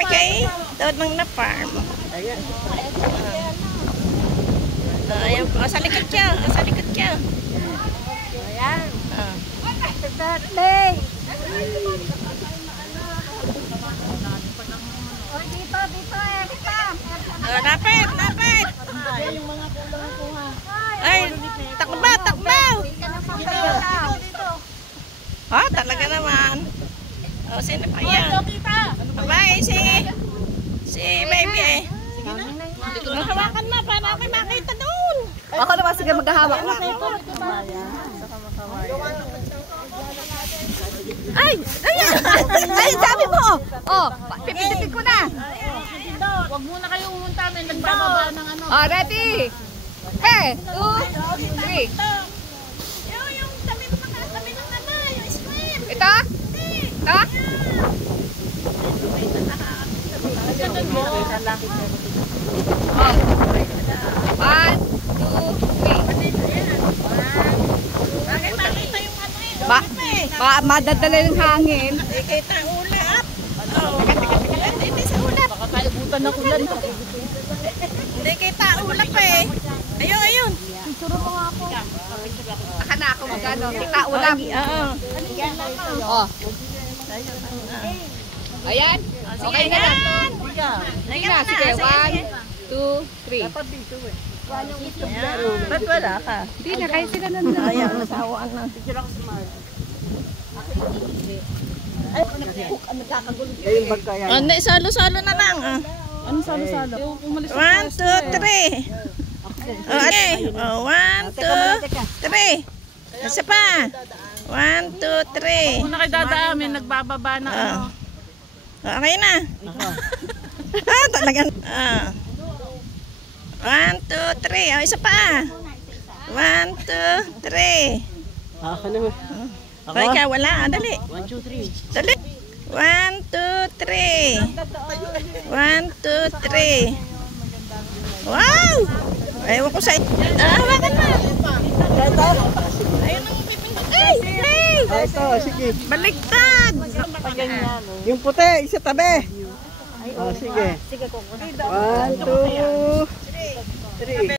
kami kay Toad ng farm. Ayan. Ayan po. Sa likod siya. Sa likod siya. Ayan. Happy birthday! Oh, dito, Erika. Lapit, lapit. Yung mga kulang ko ha. Ay, takba, takba. Dito. Oh, talaga naman. Oh, sino pa yan? Bye, si baby. Sige na. Hawakan mo para ako makita doon. Ako naman sige maghahawak. Ay! Ayan! Ay, sabi mo! Oh, pipindutin ko na. Huwag muna kayo umunta. May nagbababa ng ano. Oh, ready? 2, 3. Yung tabi mo tabi ng ano, yung square. Ito? Ito? Oh. 1, 2, 3. Madadala ng hangin. Kita ulap. Oh. Hindi sa ulap. Baka kaibutan ng ulan. Hindi kita ulap eh. Ayun, ayun. Saka na ako magano. Kita ulam. Oo. Oh. Ayan. Okay na lang. Sige na. Sige. 1, 2, 3. Ba't wala ka? Hindi na. Kaya sila nandun. Ayaw, nasawaan na. Ayun bag kaya. Hindi, salo-salo na lang. Anong salo-salo? 1, 2, 3. Okay. 1, 2, 3. Isa pa. 1, 2, 3. Una kay Dada, may nagbababa na ano. Okay na. Talaga. 1, 2, 3. Isa pa. 1, 2, 3. Ako naman. Okay ka, wala. Dali. 1, 2, 3. Dali. 1, 2, 3. 1, 2, 3. Wow! Ewan ko sa... hawakan mo. Ayun ang pipindot. Hey! Ito, sige. Baliktad! Yung puti, isa tabi. Oh, sige. 1, 2, 3.